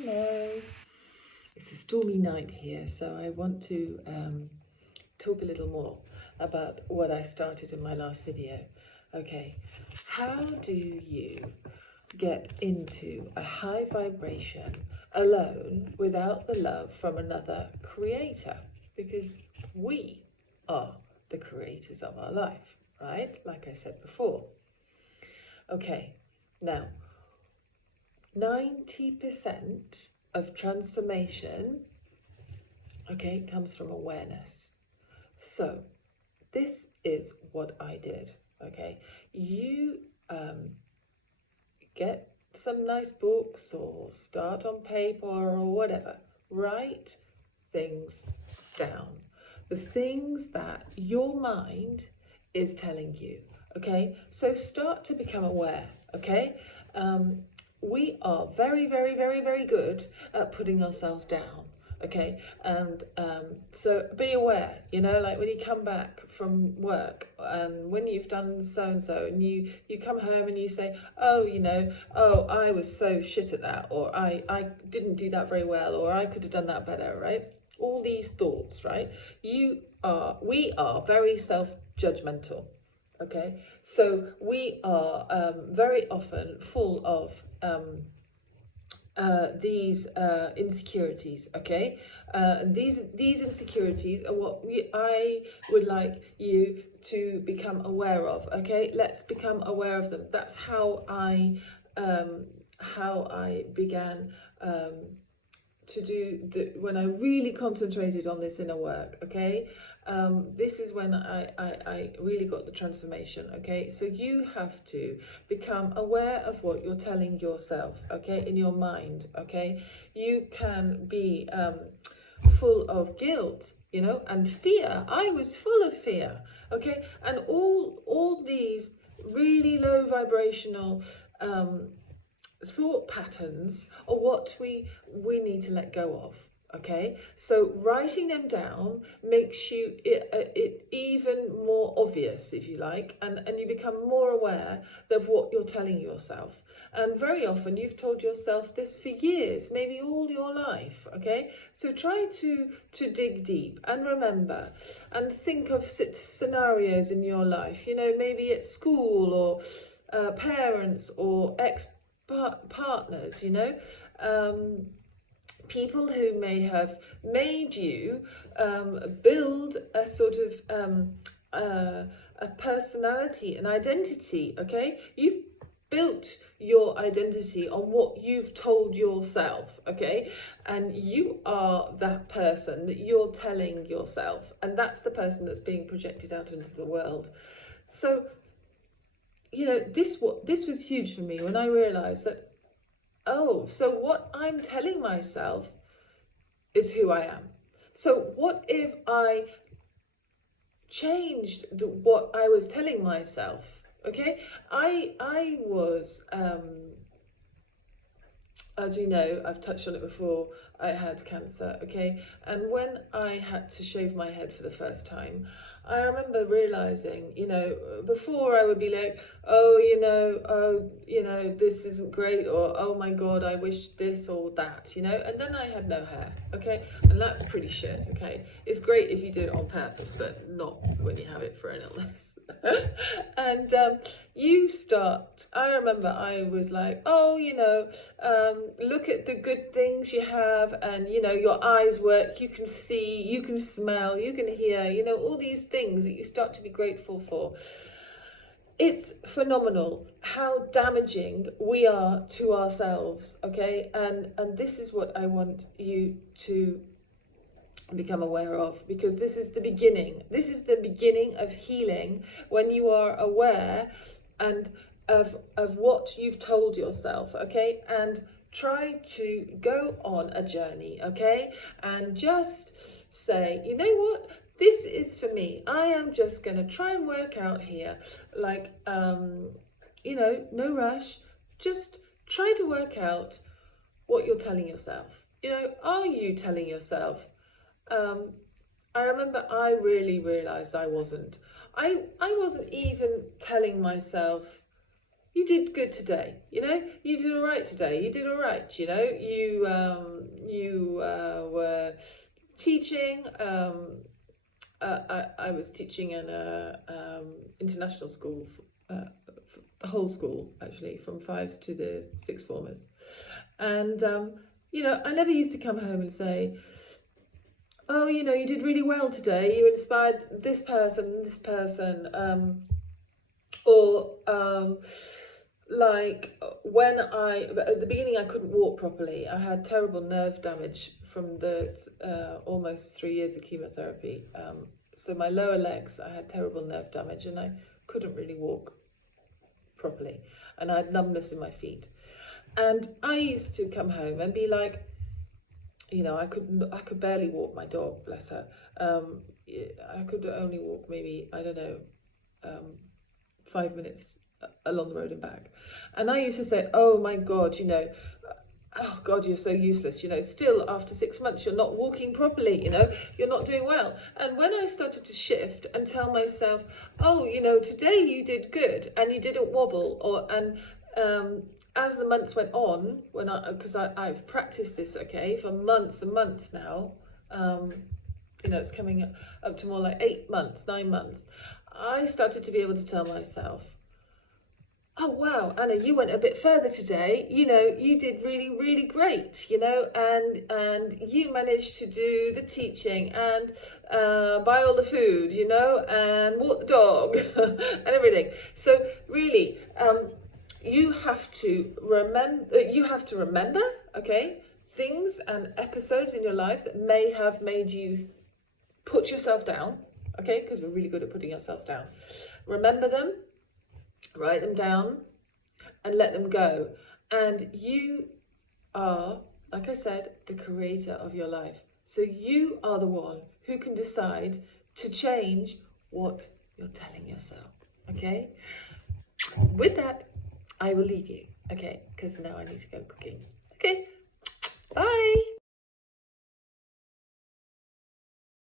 Hello. It's a stormy night here, so I want to talk a little more about what I started in my last video. Okay, how do you get into a high vibration alone without the love from another creator? Because we are the creators of our life, right? Like I said before. Okay, now 90% of transformation, okay, comes from awareness. So this is what I did, okay? You get some nice books or start on paper or whatever. Write things down. The things that your mind is telling you, okay? So start to become aware, okay? We are very, very, very, very good at putting ourselves down, okay? And so be aware, you know, like when you come back from work and when you've done so-and-so and you come home and you say, oh, you know, oh, I was so shit at that, or I didn't do that very well, or I could have done that better, right? All these thoughts, right? We are very self-judgmental, okay? So we are very often full of these insecurities, okay? These insecurities are what I would like you to become aware of, okay? Let's become aware of them. That's how I began to do when I really concentrated on this inner work, okay? This is when I really got the transformation, okay? So you have to become aware of what you're telling yourself, okay, in your mind, okay? You can be full of guilt, you know, and fear. I was full of fear, okay? And all these really low vibrational thought patterns are what we need to let go of, okay? So writing them down makes you it even more obvious, if you like, and you become more aware of what you're telling yourself. And very often you've told yourself this for years, maybe all your life, okay? So try to dig deep and remember and think of scenarios in your life, you know, maybe at school or parents or partners, you know, people who may have made you build a sort of a personality, an identity, okay? You've built your identity on what you've told yourself, okay? And you are that person that you're telling yourself, and that's the person that's being projected out into the world. So you know, this was huge for me when I realized that, oh, so what I'm telling myself is who I am. So what if I changed what I was telling myself? Okay, I was as you know, I've touched on it before, I had cancer, okay? And when I had to shave my head for the first time, I remember realizing, you know, before I would be like, oh, you know, this isn't great, or oh my God, I wish this or that, you know? And then I had no hair, okay? And that's pretty shit, okay? It's great if you do it on purpose, but not when you have it for an illness. And I remember I was like, oh, you know, look at the good things you have, and you know, your eyes work, you can see, you can smell, you can hear, you know, all these things that you start to be grateful for. It's phenomenal how damaging we are to ourselves, okay? And this is what I want you to become aware of, because this is the beginning of healing, when you are aware and of what you've told yourself, okay? And try to go on a journey, okay? And just say, you know what, this is for me. I am just going to try and work out here, like you know, no rush, just try to work out what you're telling yourself. You know, are you telling yourself, I remember I really realised I wasn't even telling myself, you did good today. You know, you did all right today. You did all right. You know, you were teaching. I was teaching in a international school, the whole school actually, from fives to the sixth formers, and you know, I never used to come home and say, oh, you know, you did really well today. You inspired this person, or like when at the beginning I couldn't walk properly. I had terrible nerve damage from the almost 3 years of chemotherapy. So my lower legs, I had terrible nerve damage, and I couldn't really walk properly, and I had numbness in my feet. And I used to come home and be like, you know, I could barely walk my dog, bless her. I could only walk maybe, I don't know, 5 minutes along the road and back. And I used to say, oh my God, you know, oh God, you're so useless, you know, still after 6 months, you're not walking properly, you know, you're not doing well. And when I started to shift and tell myself, oh, you know, today you did good and you didn't wobble, as the months went on, because I've practiced this, okay, for months and months now, you know, it's coming up to more like 8 months, 9 months, I started to be able to tell myself, oh wow, Anna, you went a bit further today, you know, you did really, really great, you know, and you managed to do the teaching and buy all the food, you know, and walk the dog and everything. So really, you have to remember, okay, things and episodes in your life that may have made you put yourself down, okay, because we're really good at putting ourselves down. Remember them, write them down, and let them go. And you are, like I said, the creator of your life. So you are the one who can decide to change what you're telling yourself, okay? With that, I will leave you, okay, because now I need to go cooking. Okay, bye.